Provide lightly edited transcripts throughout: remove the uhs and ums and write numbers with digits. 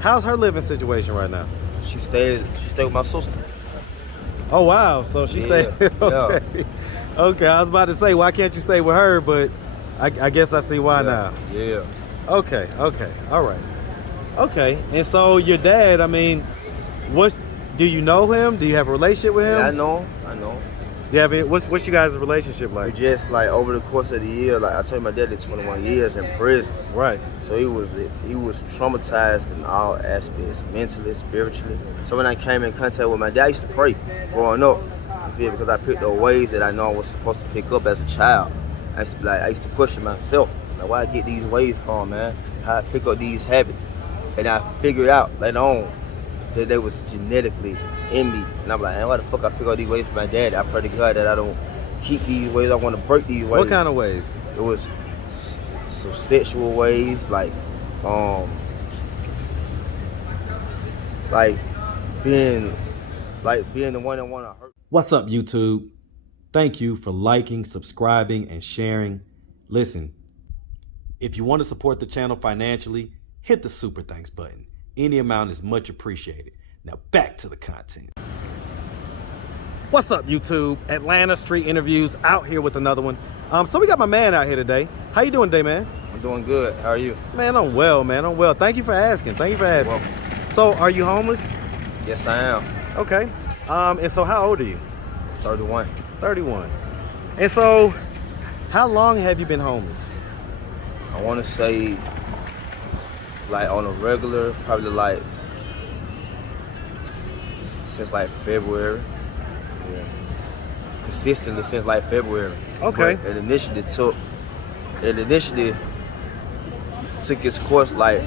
How's her living situation right now? She stayed with my sister. Oh wow, so she stayed. Okay. Yeah. Okay, I was about to say, why can't you stay with her? But I guess I see why now. Yeah. Okay, all right. Okay, and so your dad, I mean, do you know him? Do you have a relationship with him? Yeah, I know him. Do you have what's you guys' relationship like? We just like over the course of the year, like I told my dad did 21 years in prison. Right. So he was traumatized in all aspects, mentally, spiritually. So when I came in contact with my dad, I used to pray growing up. You feel? Because I picked up ways that I know I was supposed to pick up as a child. I used to question myself, like where I get these ways from, man? How I pick up these habits. And I figured out later on that they was genetically in me. And I'm like, man, why the fuck I pick up these ways from my dad? I pray to God that I don't keep these ways. I want to break these ways. What kind of ways? It was some sexual ways, like being the one that want to hurt. What's up, YouTube? Thank you for liking, subscribing, and sharing. Listen, if you want to support the channel financially, hit the super thanks button. Any amount is much appreciated. Now back to the content. What's up, YouTube? Atlanta Street Interviews out here with another one. So we got my man out here today. How you doing today, man? I'm doing good. How are you? Man, I'm well, man. I'm well. Thank you for asking. Welcome. So, are you homeless? Yes, I am. Okay. And so how old are you? 31. 31. And so, how long have you been homeless? I want to say, like on a regular, probably like since like February. Yeah. Consistently since like February. Okay. But it initially took its course like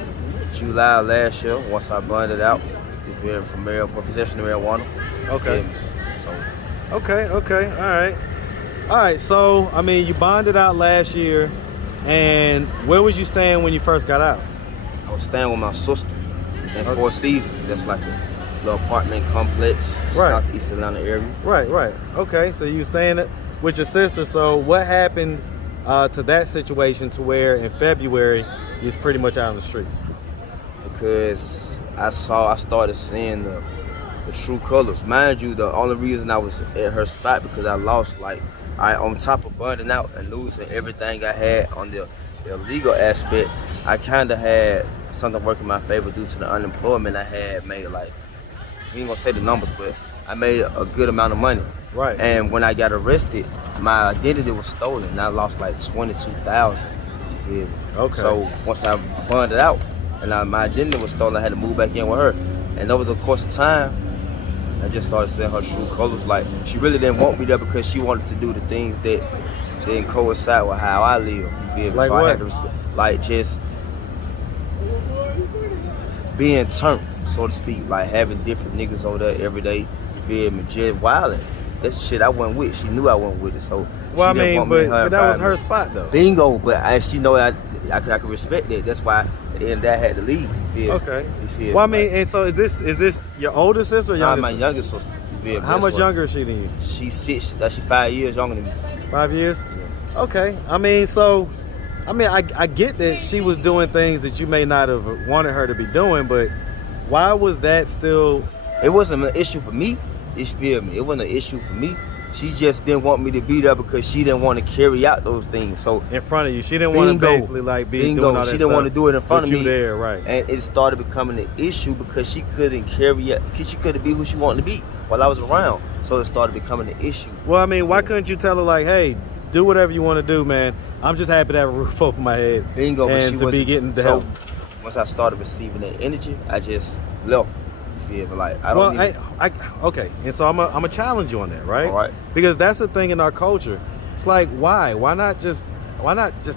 July last year once I burned it out. From possession of marijuana. Okay. So. Okay. All right. So, I mean, you bonded out last year, and where was you staying when you first got out? I was staying with my sister in Four Seasons. That's like a little apartment complex, southeast Atlanta area. Right. Okay, so you were staying with your sister. So what happened to that situation to where in February you was pretty much out on the streets? Because I started seeing the true colors. Mind you, the only reason I was at her spot because I lost, on top of burning out and losing everything I had on the illegal aspect, I kind of had something working in my favor due to the unemployment I had made. Like, we ain't gonna say the numbers, but I made a good amount of money. Right. And when I got arrested, my identity was stolen, and I lost like 22,000. You feel me? Okay. So once I burned it out, and my identity was stolen, I had to move back in with her. And over the course of time, I just started seeing her true colors. Like, she really didn't want me there because she wanted to do the things that didn't coincide with how I live. You feel me? Like so what? I had to respect, like just being turned, so to speak, like having different niggas over there every day. You feel me? Just wilding. That's the shit I wasn't with. She knew I wasn't with it, so well, she didn't want me in her but that was her environment. spot though. Bingo, but she know I could respect that. That's why at the end of that I had to leave. You feel Okay. You feel well, I mean, and so is this your older sister or nah, younger my sister? youngest sister. You feel me? How That's much what- younger is she than you? She's 6. She's 5 years younger than me. 5 years? Yeah. Okay. I mean, I get that she was doing things that you may not have wanted her to be doing, but why was that still? It wasn't an issue for me. You feel me? It wasn't an issue for me. She just didn't want me to be there because she didn't want to carry out those things. So In front of you, she didn't want to basically like be doing all that She didn't want to do it in front of me. You there, right? And it started becoming an issue because she couldn't carry out. She couldn't be who she wanted to be while I was around. So it started becoming an issue. Well, I mean, why couldn't you tell her like, hey, do whatever you want to do, man. I'm just happy to have a roof over my head. Bingo, but and she to be getting the help. Once I started receiving that energy, I just left. Yeah, but like I don't. Okay, and so I'm a challenge you on that, right? All right. Because that's the thing in our culture. It's like, why not just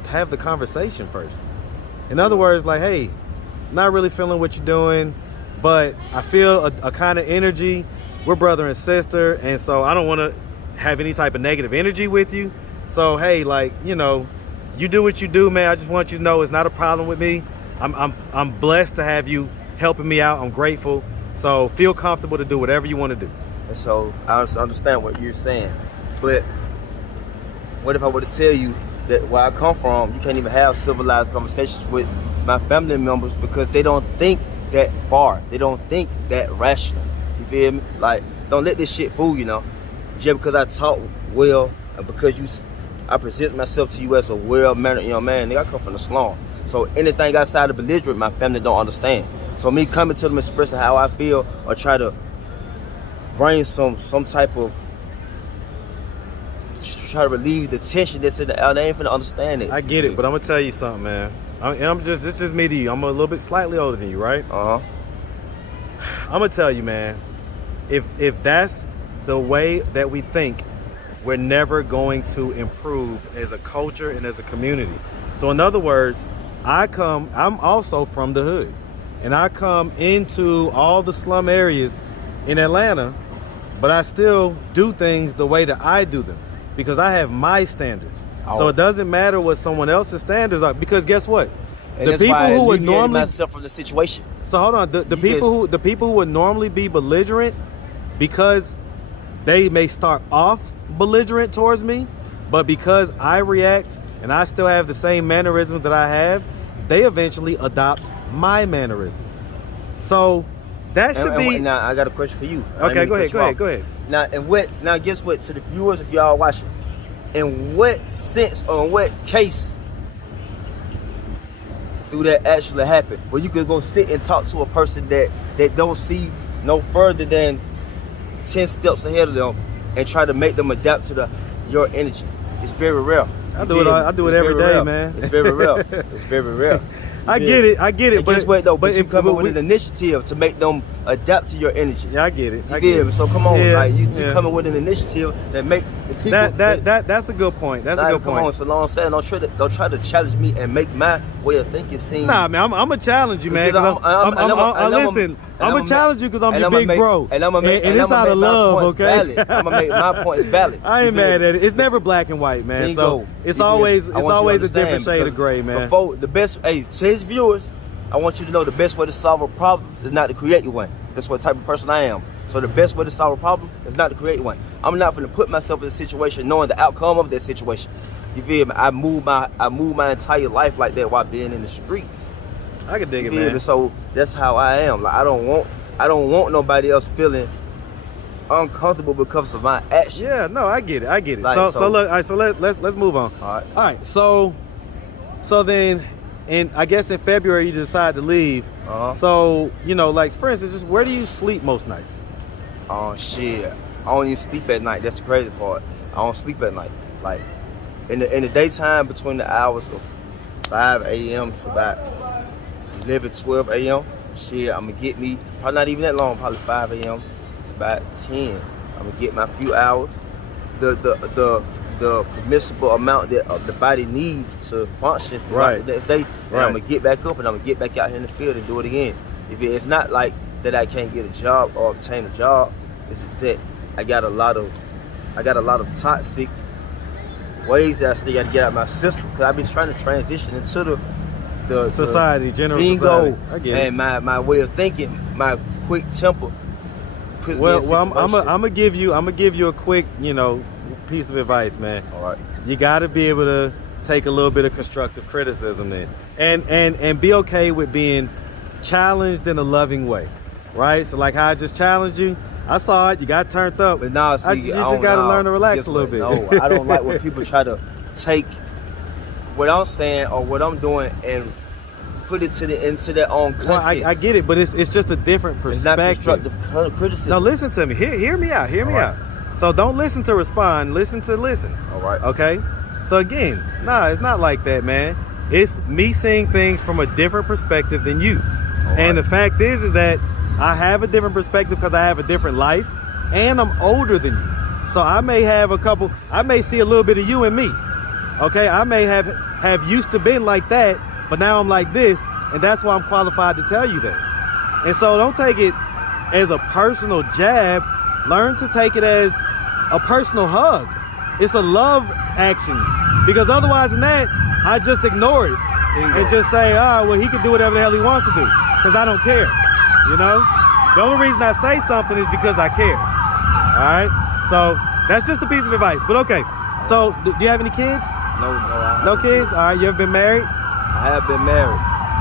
have the conversation first? In other words, like, hey, not really feeling what you're doing, but I feel a kind of energy. We're brother and sister, and so I don't want to have any type of negative energy with you. So hey, like, you know, you do what you do, man. I just want you to know it's not a problem with me. I'm blessed to have you helping me out. I'm grateful. So feel comfortable to do whatever you want to do. And so I understand what you're saying, but what if I were to tell you that where I come from, you can't even have civilized conversations with my family members because they don't think that far. They don't think that rational. You feel me? Like, don't let this shit fool you, know. Just because I talk well and because I present myself to you as a well-mannered young man, nigga, I come from the slum. So anything outside of belligerent, my family don't understand. So me coming to them expressing how I feel or try to bring some type of, try to relieve the tension that's in the air, they ain't finna understand it. I get it, but I'm gonna tell you something, man. This is me to you. I'm a little bit slightly older than you, right? Uh-huh. I'm gonna tell you, man, if that's the way that we think, we're never going to improve as a culture and as a community. So in other words, I'm also from the hood, and I come into all the slum areas in Atlanta, but I still do things the way that I do them because I have my standards. Oh. So it doesn't matter what someone else's standards are, because guess what? And that's why I alleviated myself from the situation. So hold on, the people who would normally be belligerent, because they may start off belligerent towards me, but because I react and I still have the same mannerisms that I have, they eventually adopt my mannerisms. So that should be. Now I got a question for you. Okay, go ahead. Now guess what? To the viewers, if y'all watching, in what sense or in what case do that actually happen? Where you could go sit and talk to a person that don't see no further than 10 steps ahead of them and try to make them adapt to your energy. It's very rare. I do it every day, man. It's very rare. It's very rare. I get it. And guess what though? But you come up with an initiative to make them adapt to your energy. Yeah, I get it. You get it. So come on, like you coming with an initiative that make the people. That's a good point. That's a good point. Come on, so long saying, don't try to challenge me and make my way of thinking seem. Nah, man, I'm gonna challenge you, man. I'm gonna challenge you because I'm your big bro. And it's out of love, okay? I'm gonna make my points valid. I ain't mad at it. It's never black and white, man. So it's always a different shade of gray, man. Before the best, to his viewers, I want you to know the best way to solve a problem is not to create one. That's what type of person I am. So the best way to solve a problem is not to create one. I'm not gonna put myself in a situation knowing the outcome of that situation. You feel me? I move my entire life like that while being in the streets. I can dig it, man. So that's how I am. Like I don't want nobody else feeling uncomfortable because of my actions. Yeah, no, I get it. Like, so look, all right, so let's move on. All right. So then, I guess in February you decide to leave. So like for instance, just where do you sleep most nights? Oh shit, I don't even sleep at night. That's the crazy part. I don't sleep at night. Like in the daytime, between the hours of 5 a.m. to about 11, 12 a.m. Shit, I'm gonna get me probably not even that long. Probably 5 a.m. to about 10. I'm gonna get my few hours. The permissible amount that the body needs to function throughout the next day. And I'm gonna get back up and I'm gonna get back out here in the field and do it again. If it's not like that I can't get a job or obtain a job, it's that I got a lot of toxic ways that I still gotta get out of my system, because I've been trying to transition into the society, general bingo, society. I get it. And my way of thinking, my quick temper. Well, I'm gonna give you a quick, piece of advice, man. All right. You got to be able to take a little bit of constructive criticism then, and be okay with being challenged in a loving way, right? So like how I just challenged you, I saw it, you got turned up, but now you just got to learn to relax a little bit. No, I don't like when people try to take what I'm saying or what I'm doing and put it into their own context. Well, I get it, but it's just a different perspective. It's not constructive criticism. Now listen to me. Hear me out. Hear me out. So don't listen to respond. Listen to listen. All right. Okay. So again, it's not like that, man. It's me seeing things from a different perspective than you. And the fact is that I have a different perspective because I have a different life, and I'm older than you. So I may see a little bit of you in me. Okay. I may have used to been like that, but now I'm like this, and that's why I'm qualified to tell you that. And so don't take it as a personal jab. Learn to take it as a personal hug. It's a love action, because otherwise than that, I just ignore it and just say, well, he can do whatever the hell he wants to do, because I don't care. The only reason I say something is because I care. All right. So that's just a piece of advice. But okay. So do you have any kids? No. No kids. All right. You ever been married? I have been married.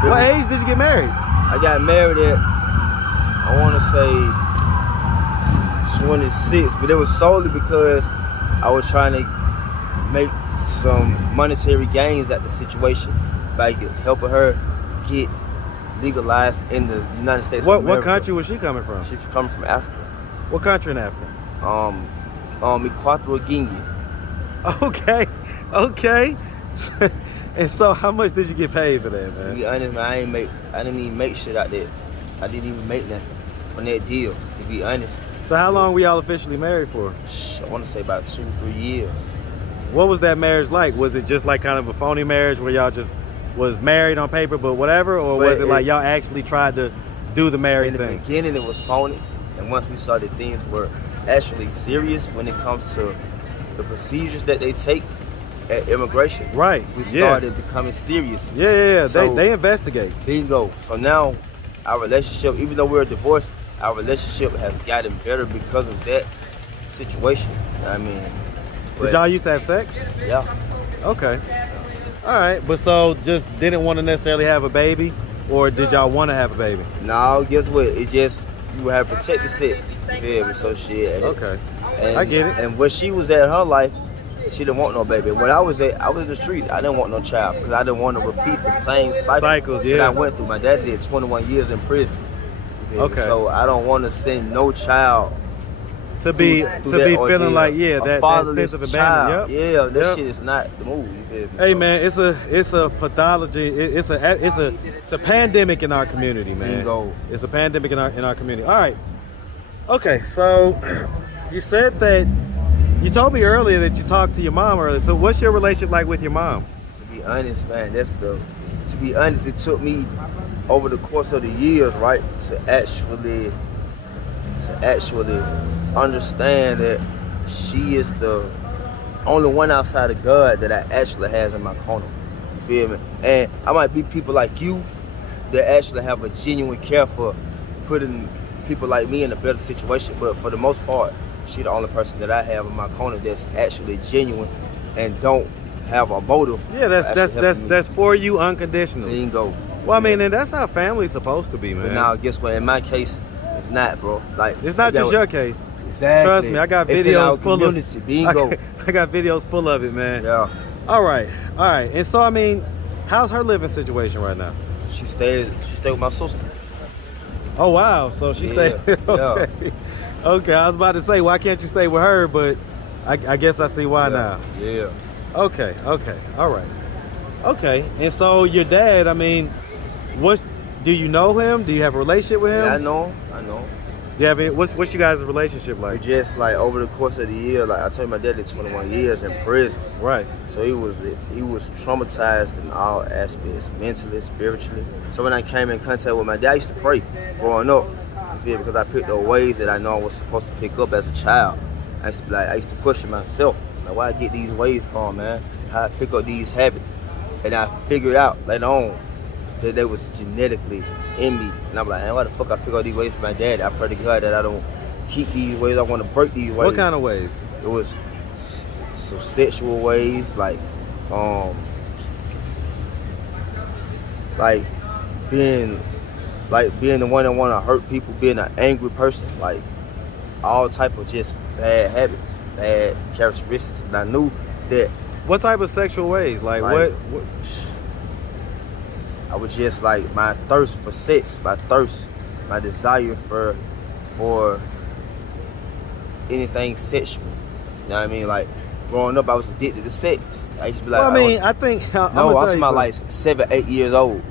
What age did you get married? I I got married at, I want to say 26, but it was solely because I was trying to make some monetary gains at the situation by helping her get legalized in the United States of America. What country was she coming from? She's coming from Africa. What country in Africa? Equatorial Guinea. Okay. And so how much did you get paid for that, man? To be honest, man, I didn't even make shit out there. I didn't even make nothing on that deal, to be honest. So how long were y'all officially married for? I want to say about 2-3 years. What was that marriage like? Was it just like kind of a phony marriage where y'all just was married on paper but whatever? Or was it like y'all actually tried to do the married thing? In the beginning, it was phony. And once we saw that things were actually serious when it comes to the procedures that they take at immigration, right? We started becoming serious. Yeah. So, they investigate. Bingo. So now our relationship, even though we're divorced, our relationship has gotten better because of that situation. I mean, did y'all used to have sex? Yeah. Okay. All right, but so just didn't want to necessarily have a baby, or did y'all want to have a baby? No, guess what? It just, you have protected sex. Yeah, so shit. Okay. And, I get it. And where she was at in her life, she didn't want no baby. When I was in the street, I didn't want no child because I didn't want to repeat the same cycles yeah. that I went through. My dad did 21 years in prison. Okay. So I don't want to send no child to be feeling like that sense of abandonment. Yep. That shit is not the move. You feel me? Hey man, it's a pathology. It's a pandemic in our community, man. Bingo. It's a pandemic in our community. All right. Okay, so you said that you told me earlier that you talked to your mom earlier. So what's your relationship like with your mom? To be honest, man, to be honest, it took me over the course of the years, right, to actually understand that she is the only one outside of God that I actually has in my corner. You feel me? And I might be people like you that actually have a genuine care for putting people like me in a better situation, but for the most part, she the only person that I have in my corner that's actually genuine and don't have a motive. Yeah, that's for you unconditionally. Bingo. Well, I mean, and that's how family's supposed to be, man. But now, guess what? In my case, it's not, bro. Like, it's not just your case. Exactly. Trust me, I got videos full of it. Bingo. I got videos full of it, man. Yeah. All right. And so, I mean, how's her living situation right now? She stayed with my sister. Oh wow, so she stayed. Okay. Yeah. Okay, I was about to say, why can't you stay with her? But I guess I see why now. Yeah. Okay. All right. Okay. And so your dad, I mean, do you know him? Do you have a relationship with him? Yeah, I know him. Do you have any, what's you guys' relationship like? We just like over the course of the year, like I told you, my dad did 21 years in prison. Right. So he was traumatized in all aspects, mentally, spiritually. So when I came in contact with my dad, I used to pray growing up. You feel? Because I picked up ways that I know I was supposed to pick up as a child. I used to question myself, like, why I get these ways from, man? How I pick up these habits. And I figured out later on that they was genetically in me. And I'm like, man, why the fuck I pick up these ways from my dad? I pray to God that I don't keep these ways. I want to break these ways. What kind of ways? It was some sexual ways, like being the one that want to hurt people, being an angry person, like all type of just bad habits, bad characteristics. And I knew that. What type of sexual ways? Like what? I was just like my thirst for sex, my desire for anything sexual. You know what I mean? Like growing up, I was addicted to sex. I used to be like, well, I mean, I think I'm talking about like 7, 8 years old,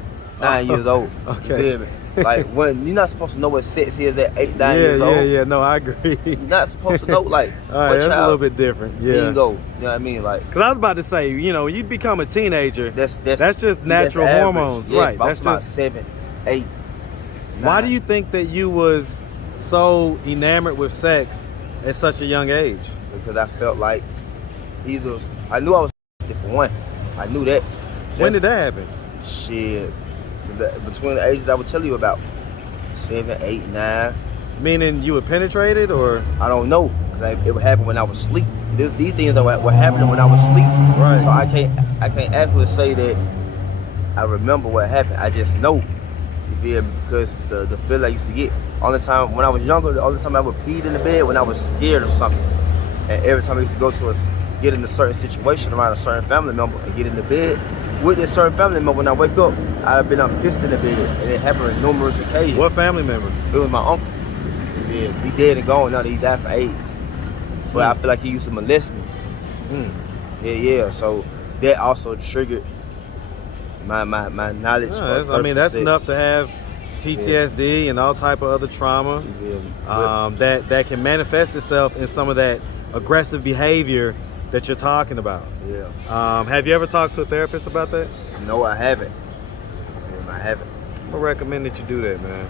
9 years old. Okay. You feel me? Like when you're not supposed to know what sex is at 8, 9 years old. Yeah. No, I agree. You're not supposed to know, like, all right, that's a little bit different. Yeah. Bingo. You know what I mean? Like, because I was about to say, you know, you become a teenager. That's just natural that's hormones, yeah, right? That's about just 7, 8. 9. Why do you think that you was so enamored with sex at such a young age? Because I felt like I knew I was for one. I knew that. When did that happen? Shit. Between the ages I would tell you about, 7, 8, 9. Meaning you were penetrated, or? I don't know, because it would happen when I was asleep. These things were happening when I was asleep. Right. So I can't actually say that I remember what happened. I just know. You feel me? Because the feeling I used to get. Only time when I was younger, the only time I would peed in the bed when I was scared of something. And every time I used to go to get in a certain situation around a certain family member and get in the bed with this certain family member, when I wake up, I'd have been up pissed in the bed, and it happened on numerous occasions. What family member? It was my uncle. Yeah, he dead and gone now. He died from AIDS. But I feel like he used to molest me. Yeah. So that also triggered my knowledge. I mean, that's enough to have PTSD and all type of other trauma that can manifest itself in some of that aggressive behavior that you're talking about. Yeah. Have you ever talked to a therapist about that? No, I haven't. I haven't. I recommend that you do that, man.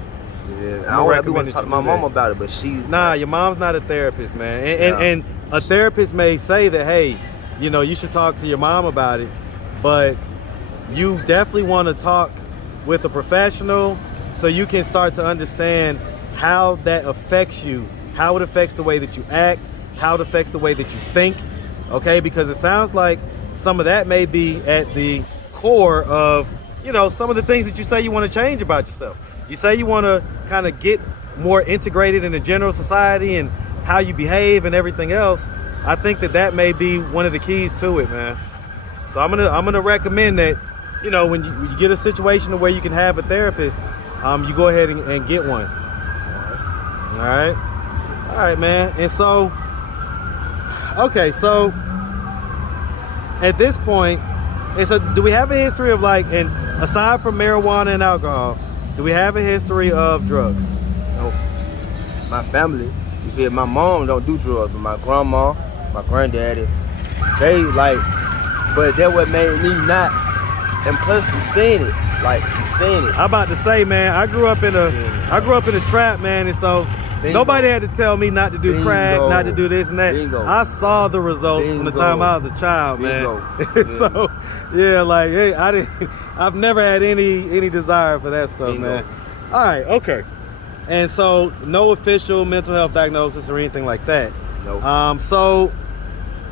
Yeah, I don't really want to talk to my mom about it, but your mom's not a therapist, man. And a therapist may say that, hey, you know, you should talk to your mom about it, but you definitely want to talk with a professional so you can start to understand how that affects you, how it affects the way that you act, how it affects the way that you think, okay? Because it sounds like some of that may be at the core of, you know, some of the things that you say you want to change about yourself. You say you want to kind of get more integrated in the general society and how you behave and everything else. I think that may be one of the keys to it, man. So I'm gonna recommend that, you know, when you get a situation where you can have a therapist, you go ahead and get one. All right, man. And so, okay, so at this point, and so do we have a history of, like, and aside from marijuana and alcohol, do we have a history of drugs? No. My family, you feel, my mom don't do drugs, but my grandma, my granddaddy, they like, but that what made me not, and plus you seen it, like you seen it. I'm about to say, man, I grew up in a trap, man, and so nobody had to tell me not to do crack, not to do this and that. I saw the results from the time I was a child, man. So, yeah, like, hey, I've never had any desire for that stuff, man. All right, okay. And so, no official mental health diagnosis or anything like that. No. So,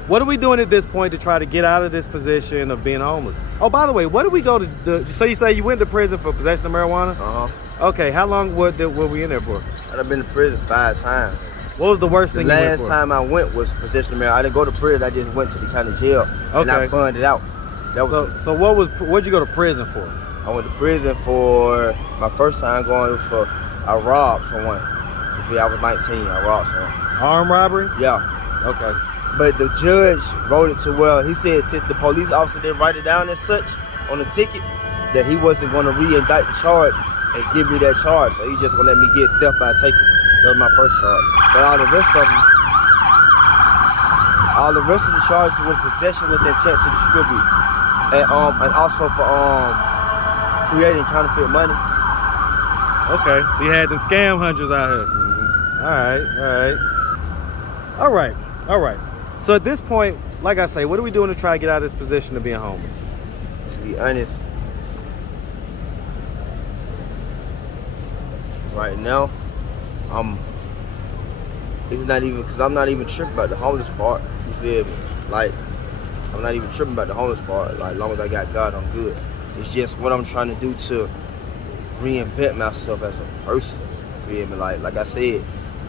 what are we doing at this point to try to get out of this position of being homeless? Oh, by the way, what did we go to? So you say you went to prison for possession of marijuana? Okay, how long were we in there for? I've been to prison 5 times. What was the worst thing you went for? The last time I went was possession of marijuana. I didn't go to prison. I just went to the county jail and I bonded out. So what'd you go to prison for? I went to prison for, my first time going was for, I robbed someone. You see, I was 19, I robbed someone. Armed robbery? Yeah. Okay. But the judge wrote it to where he said since the police officer didn't write it down as such on the ticket, that he wasn't going to re-indict the charge and give me that charge. So he just going to let me get theft by taking. That was my first charge. But all the rest of the charges were possession with intent to distribute. And also for creating counterfeit money. Okay, so you had them scam hunters out here. All right. So at this point, like I say, what are we doing to try to get out of this position of being homeless? To be honest, right now, it's not even, because I'm not even tripping about the homeless part. You feel me? Like, I'm not even tripping about the homeless part. Like, as long as I got God, I'm good. It's just what I'm trying to do to reinvent myself as a person. You feel me? Like I said,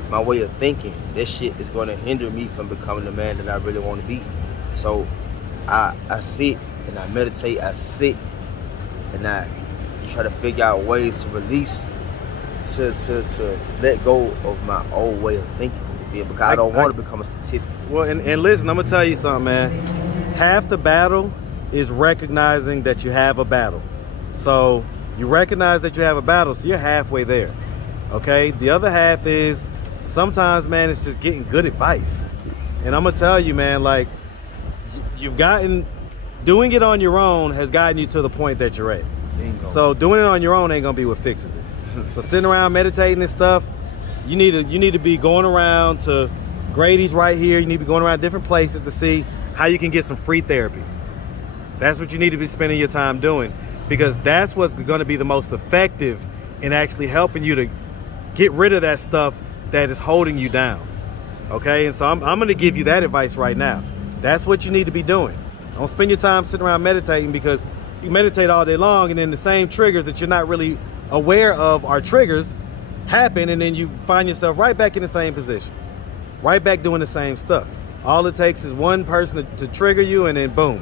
my way of thinking, this shit is going to hinder me from becoming the man that I really want to be. So I sit and I meditate, I sit and I try to figure out ways to release, to let go of my old way of thinking. Because I don't want to become a statistic. Well, and listen, I'm going to tell you something, man. Half the battle is recognizing that you have a battle. So you recognize that you have a battle, so you're halfway there. Okay? The other half is sometimes, man, it's just getting good advice. And I'm going to tell you, man, like, doing it on your own has gotten you to the point that you're at. Bingo. So doing it on your own ain't going to be what fixes it. So sitting around meditating and stuff, you need to be going around to Grady's right here. You need to be going around different places to see how you can get some free therapy. That's what you need to be spending your time doing, because that's what's going to be the most effective in actually helping you to get rid of that stuff that is holding you down. Okay, and so I'm going to give you that advice right now. That's what you need to be doing. Don't spend your time sitting around meditating, because you meditate all day long and then the same triggers that you're not really aware of our triggers happen, and then you find yourself right back in the same position, right back doing the same stuff. All it takes is one person to trigger you, and then boom,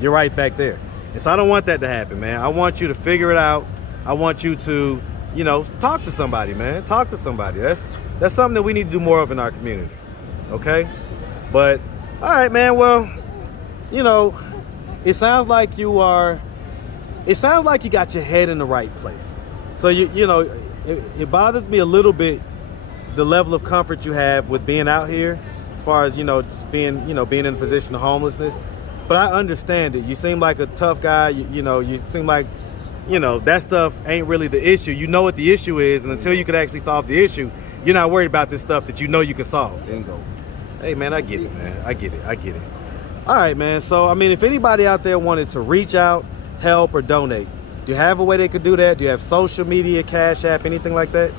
you're right back there. And so I don't want that to happen, man. I want you to figure it out. I want you to, you know, talk to somebody, man. Talk to somebody. That's something that we need to do more of in our community. Okay? But all right, man. Well, you know, it sounds like you got your head in the right place. So you know, it bothers me a little bit, the level of comfort you have with being out here, as far as, you know, just being in a position of homelessness. But I understand it. You seem like a tough guy. You know, you seem like, you know, that stuff ain't really the issue. You know what the issue is, and until you could actually solve the issue, you're not worried about this stuff that you know you can solve. Bingo. Hey, man, I get it, man. I get it. All right, man. So, I mean, if anybody out there wanted to reach out, help, or donate, do you have a way they could do that? Do you have social media, Cash App, anything like that?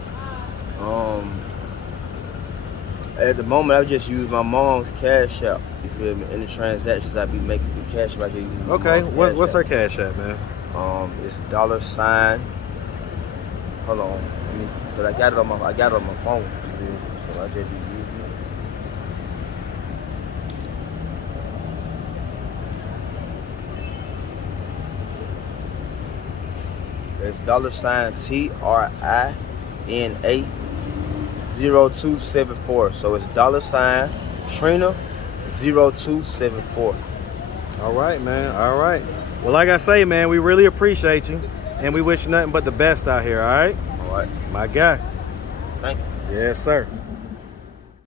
At the moment, I just use my mom's Cash App. You feel me? Any transactions I be making through Cash App, I just use my Okay, mom's what's Cash her Cash App, man? It's $. Hold on, but I got it on my phone, so I just be using it. It's $TRINA 0274. So it's $Trina 0274. All right, man. All right. Well, like I say, man, we really appreciate you, and we wish you nothing but the best out here, all right? All right. My guy. Thank you. Yes, sir.